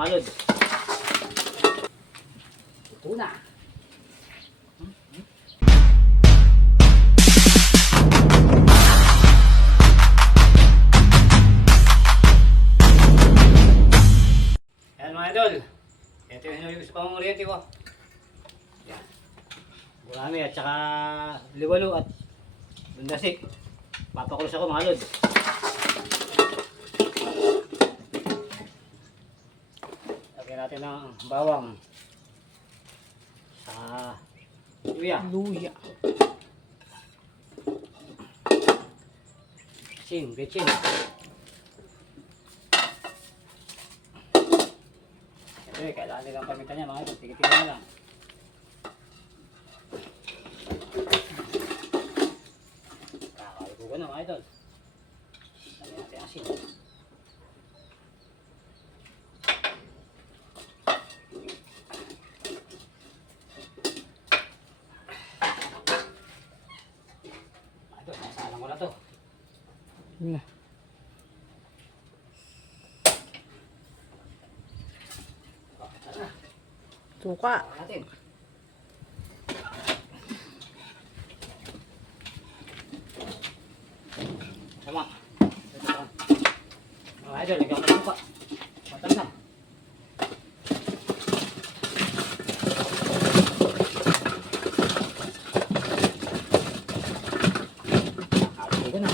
Malod. Ito na. Yan mga idol. Ito yung hinuli ko sa pamumuryente ko. Yan. Gurami at saka liwalo at bundasik. Papakulos ako mga lod. Lagyan natin ng bawang. Sa luya. Betsin. Siyempre, kailangan nilang paminta niya mga ito. Tigit-tigit na lang. Kakaligo ko na mga idol. Lagyan natin asin. Idol, nasalang ko na to. Na. Suka. Natin. Sama. Mga idol, lagyan ko ng suka. Matang na. Ito na.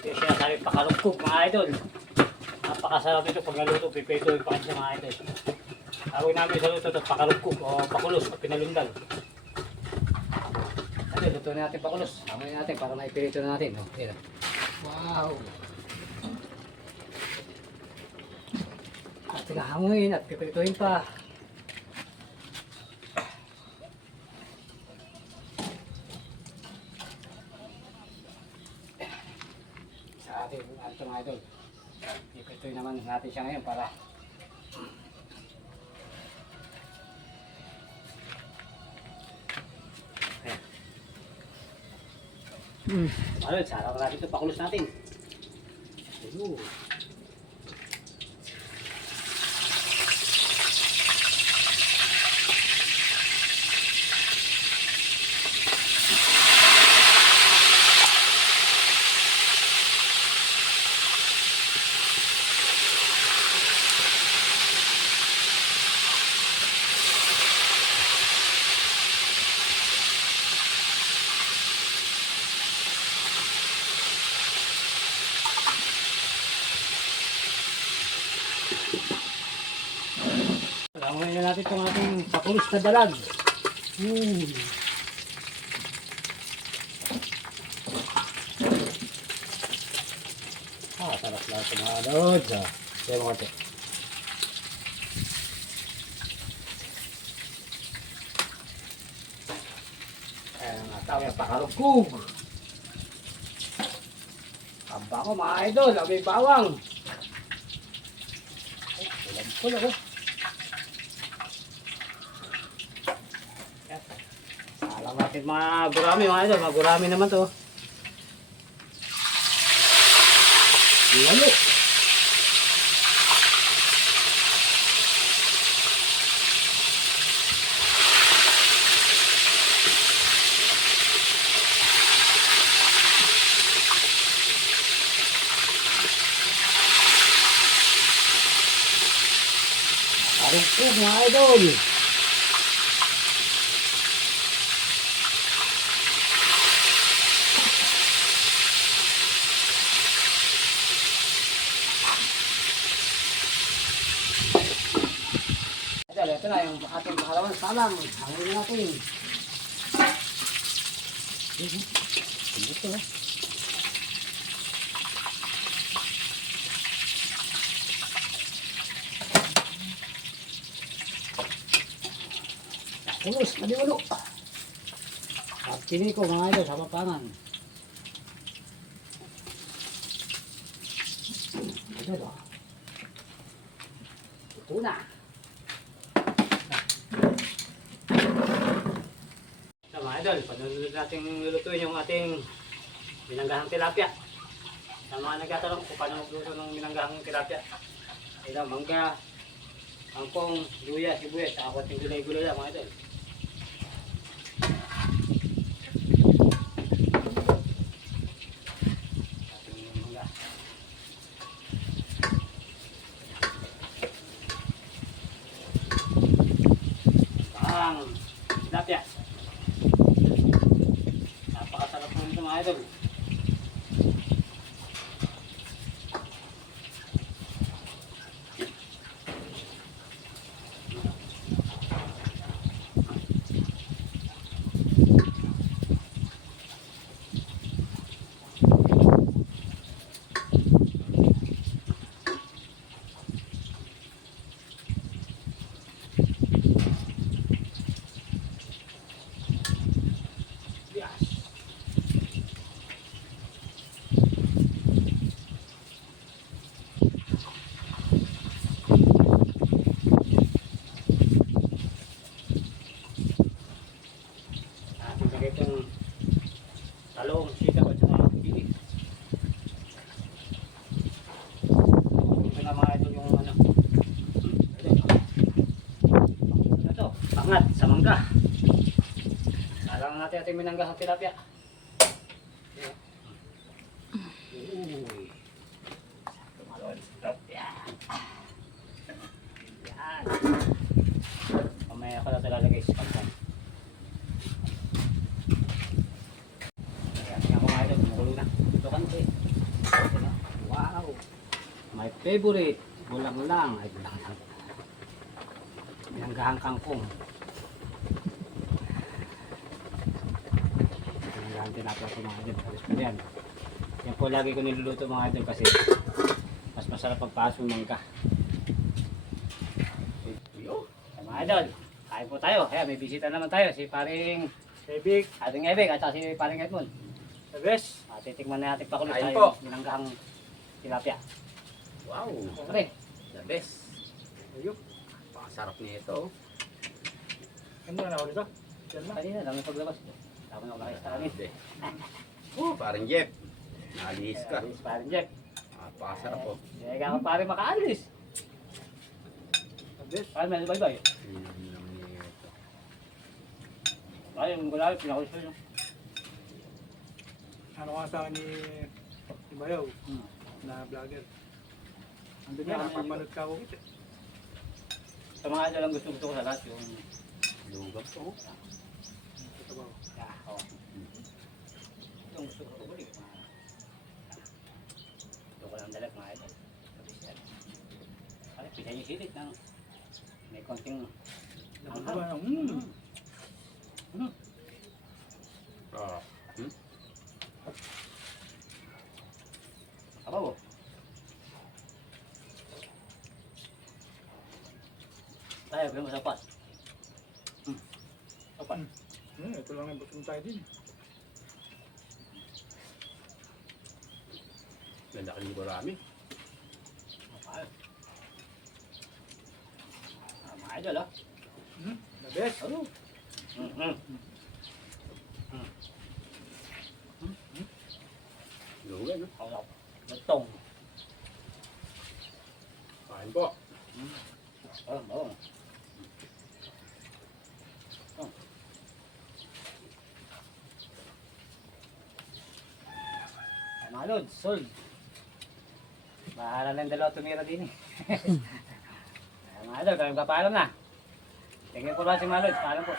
Ito siya sabi pakalugkog mga idol. Napakasarap ito pag naluto. Pipedoy pa kanina mga idol. Tawag namin sa luto ito pakalugkog o pakulos o pinalundal. Ito, luto na natin pakulos. Amoy natin para maipirito na natin. Oh, yan. Wow! At pinahanguin at pipirituhin pa. Sa ating mga idol. Pipirituhin naman natin siya ngayon para Alright, sarap natin ito, pakulos natin. Ayun. Langoy na natin itong ating pakulos na dalag. Sarap lang ito mga lods. Kaya mga ito. Ayan nga tawag yung pakalugkog. Kamba ko mga idol, may bawang. Ulam ko lang. Alam natin mga gurami mga idol, mga gurami naman to. Lalo. Karugtog mga idol. Ito na yung ating pakalawang salam. Hangin natin. Ito. Kulos, maliwalo. At kini ko mga idol sa papangan. Ito ba? Ito na. Mga idol, panunod natin lulutuin yung ating binanggahang tilapia. Sa mga nagtatanong kung paano magluto ng binanggahang tilapia. Ilang mangga, angkong, luya, sibuyas, saka konting gulay-gulay lang mga idol. Ating mangga. Ang tilapia. Napakasarap po nito mga idol. Yes. Ating lagay itong talong, sitaw at saka kinis. Ito na mga idol yung ano. Ano to? Pangat sa mangga. Alang natin ating minangga sa tilapia. Uy. Tumalon. Yan. Yan. Mamaya ko na ito lalagay sa pagkan. Ayan nga mga idol, kumukulo na. Ito kanti. Wow. My favorite. Bulang lang. Ay, bulang lang. Minanggahang kangkong. Minanggahan tinapos ko mga idol. Alis pa yan. Yan po lagi ko niluluto mga idol kasi mas masarap pagpaso ng mangga. Mga idol, kain po tayo. Ayan, may bisita naman tayo. Si paring Ebig, ating Ebig at saka si paring Edmond. The best. Titikman na natin pakulit Kain tayo. po. Minanggahang tilapia. Wow, Pre, the best. ayup. Pakasarap nito. Ano na ako dito? Kanina lang may paglabas. Ako na ako nakista kanina. Hindi. Oh, parang Jeff. Naalis ka. Si paring Jeff. Pakasarap po. Kaya ka paring makaalis. The best. Paring may bye-bye. Ayun, gulay, pinakulis ko yun. Ano nga sa akin ni Bayaw Hmm. na vlogger. Andun Yan, na kami. napapanood ka ako kita. Sa mga idol ang gusto ko sa lahat yung Lugap po. Ito ba? oh. Yung gusto ko ulit. Ito ko lang dalag mga idol. Ay, pinay yung silit ng may konting Diba? Ah. Abaw. Tayo, pero masapat. Sapat. Ito lang yung butong tayo din. Ganda ka ng gurami. Okay. Mga idol, ah. The best. Ano? Lugap, no? Kalap. Gatong. Kain po. Oh. Mga lods, sold. Bahala lang dalawa tumira din eh. Mga idol, kami papaalam na. Tingnan po ba si mga lods, paalam po.